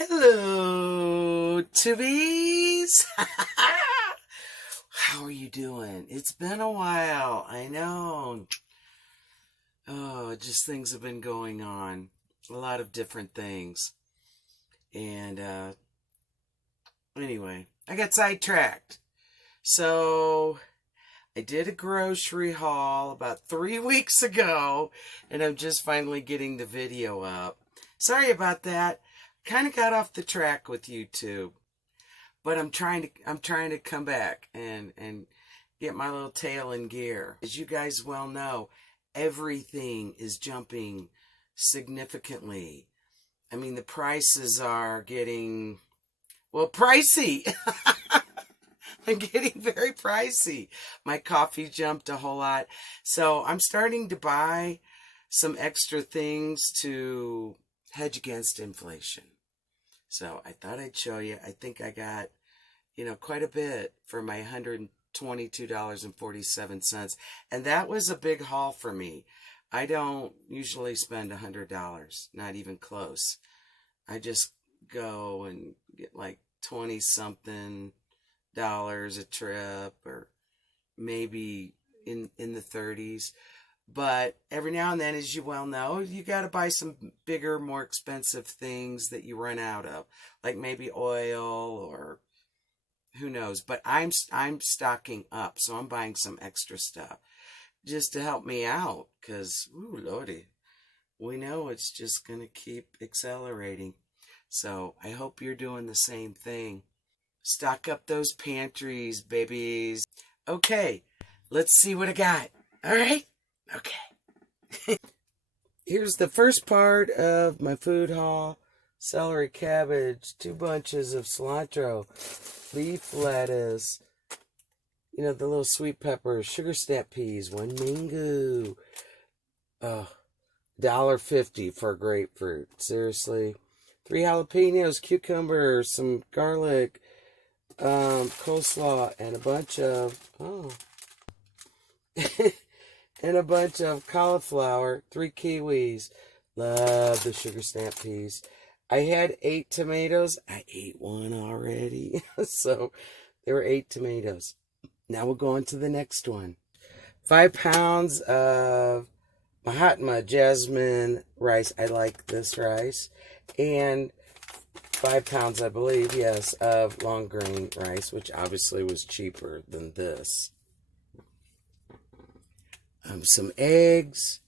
Hello, Tubies. How are you doing? It's been a while. I know. Oh, just things have been going on. A lot of different things. And anyway, I got sidetracked. So I did a grocery haul about 3 weeks ago, and I'm just finally getting the video up. Sorry about that. Kind of got off the track with YouTube, but I'm trying to come back and get my little tail in gear. As you guys well know, everything is jumping significantly. I mean, the prices are getting, well, pricey. I'm getting very pricey. My coffee jumped a whole lot. So I'm starting to buy some extra things to hedge against inflation. So I thought I'd show you. I think I got, quite a bit for my $122.47. And that was a big haul for me. I don't usually spend $100, not even close. I just go and get like 20-something dollars a trip, or maybe in the 30s. But every now and then, as you well know, you got to buy some bigger, more expensive things that you run out of, like maybe oil or who knows. But I'm stocking up, so I'm buying some extra stuff just to help me out, because, ooh, Lordy, we know it's just going to keep accelerating. So I hope you're doing the same thing. Stock up those pantries, babies. Okay, let's see what I got. All right? Okay. Here's the first part of my food haul. Celery, cabbage, 2 bunches of cilantro, leaf lettuce, the little sweet peppers, sugar snap peas, 1 mango. $1.50 for a grapefruit. Seriously. 3 jalapenos, cucumbers, some garlic, coleslaw, and a bunch of, and a bunch of cauliflower, 3 kiwis. Love the sugar snap peas. I had 8 tomatoes. I ate 1 already. So there were 8 tomatoes. Now we'll go on to the next one. 5 pounds of Mahatma jasmine rice. I like this rice. And 5 pounds, I believe, yes, of long grain rice, which obviously was cheaper than this. Some eggs.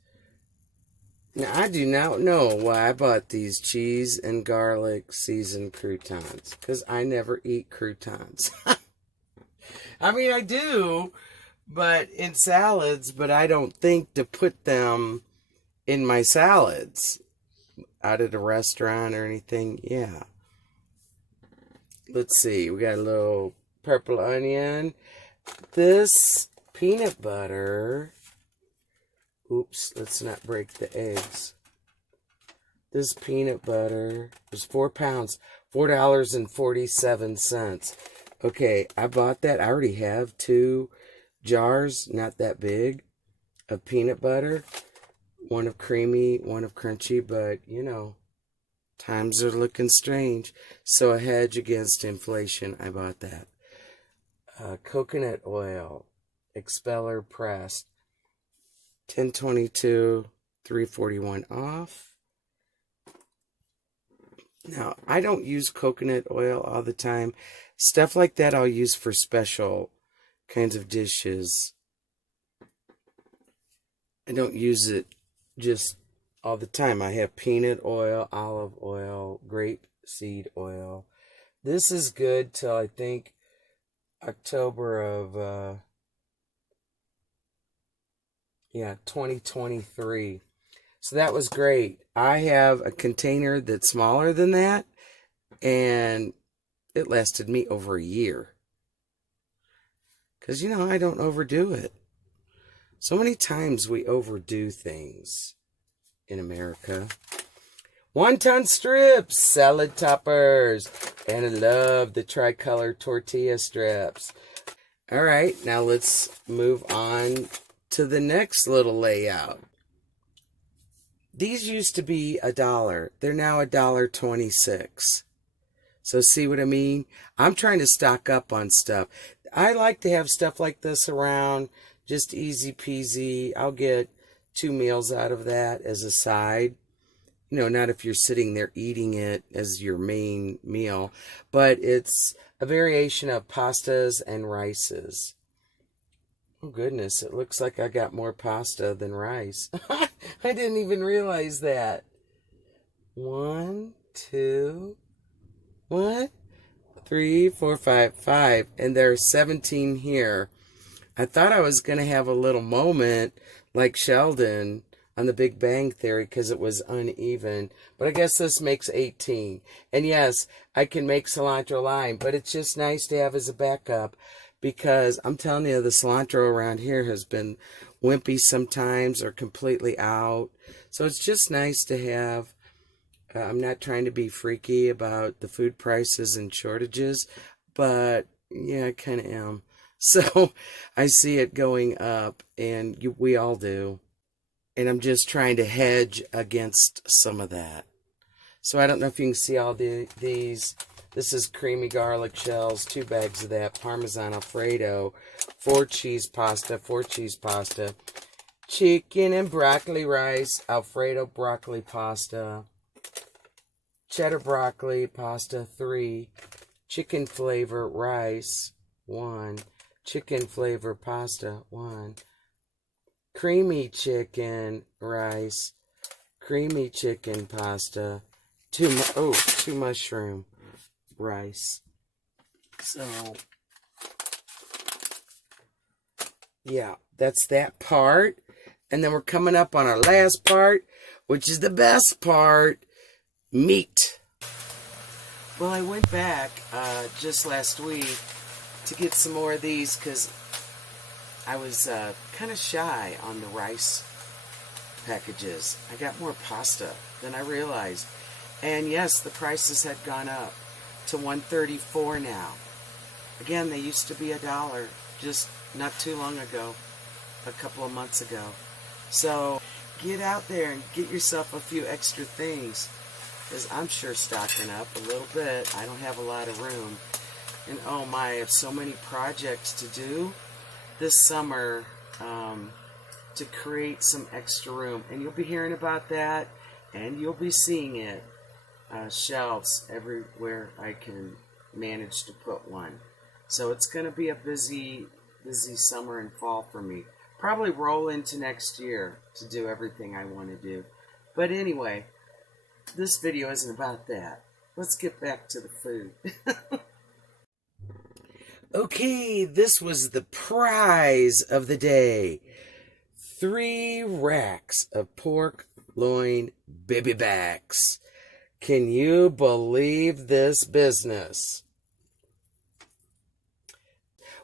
Now, I do not know why I bought these cheese and garlic seasoned croutons, because I never eat croutons. I mean, I do, but in salads, but I don't think to put them in my salads out at a restaurant or anything. Yeah. Let's see. We got a little purple onion. This peanut butter. Oops, let's not break the eggs. This peanut butter was 4 pounds, $4.47. Okay, I bought that. I already have 2 jars, not that big, of peanut butter. One of creamy, one of crunchy, but, times are looking strange. So a hedge against inflation, I bought that. Coconut oil, expeller pressed. $10.22, $3.41 off. Now, I don't use coconut oil all the time. Stuff like that I'll use for special kinds of dishes. I don't use it just all the time. I have peanut oil, olive oil, grape seed oil. This is good till I think October of 2023. So that was great. I have a container that's smaller than that, and it lasted me over a year. Because, I don't overdo it. So many times we overdo things in America. Wonton strips, salad toppers, and I love the tricolor tortilla strips. All right, now let's move on to the next little layout. These used to be $1. They're now $1.26. So see what I mean? I'm trying to stock up on stuff. I like to have stuff like this around, just easy peasy. I'll get 2 meals out of that as a side. Not if you're sitting there eating it as your main meal, but it's a variation of pastas and rices. Oh goodness, it looks like I got more pasta than rice. I didn't even realize that. One, two, what? 3, 4, 5, 5. And there's 17 here. I thought I was going to have a little moment like Sheldon on the Big Bang Theory because it was uneven. But I guess this makes 18. And yes, I can make cilantro lime, but it's just nice to have as a backup because I'm telling you, the cilantro around here has been wimpy sometimes or completely out. So it's just nice to have. I'm not trying to be freaky about the food prices and shortages, but yeah, I kind of am. So I see it going up, and we all do. And I'm just trying to hedge against some of that. So I don't know if you can see all these. This is creamy garlic shells, 2 bags of that, Parmesan Alfredo, 4 cheese pasta, chicken and broccoli rice, Alfredo broccoli pasta, cheddar broccoli pasta, 3, chicken flavor rice, 1, chicken flavor pasta, 1, creamy chicken rice, creamy chicken pasta, 2 mushroom rice. So, yeah, that's that part. And then we're coming up on our last part, which is the best part. Meat. Well, I went back just last week to get some more of these because I was kind of shy on the rice packages. I got more pasta than I realized. And yes, the prices had gone up to $1.34 now. Again, they used to be $1 just not too long ago, a couple of months ago. So get out there and get yourself a few extra things. Because I'm sure stocking up a little bit. I don't have a lot of room. And oh my, I have so many projects to do this summer to create some extra room. And you'll be hearing about that, and you'll be seeing it. Shelves everywhere I can manage to put one. So it's going to be a busy summer and fall for me. Probably roll into next year to do everything I want to do. But anyway, this video isn't about that. Let's get back to the food. Okay, this was the prize of the day. 3 racks of pork loin baby backs. Can you believe this business?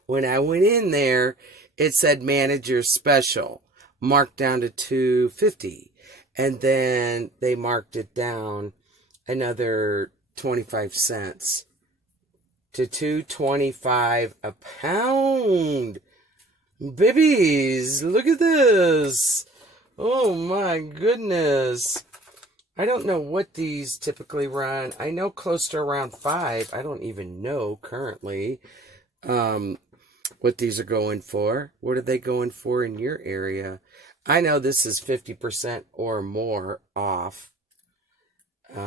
When I went in there, it said manager special, marked down to $2.50. And then they marked it down another 25 cents to $2.25 a pound. Babies, look at this. Oh my goodness. I don't know what these typically run. I know close to around 5. I don't even know currently what these are going for. What are they going for in your area? I know this is 50% or more off.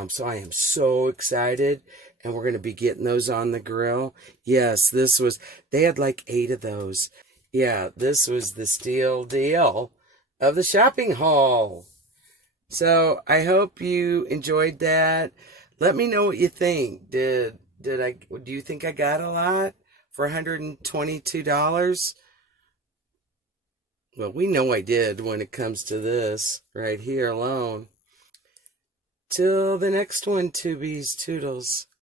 So I am so excited. And we're going to be getting those on the grill. Yes, they had like 8 of those. Yeah, this was the steal deal of the shopping haul. So I hope you enjoyed that. Let me know what you think. Do you think I got a lot for $122? Well, we know I did when it comes to this right here alone. Till the next one, Tubies Toodles.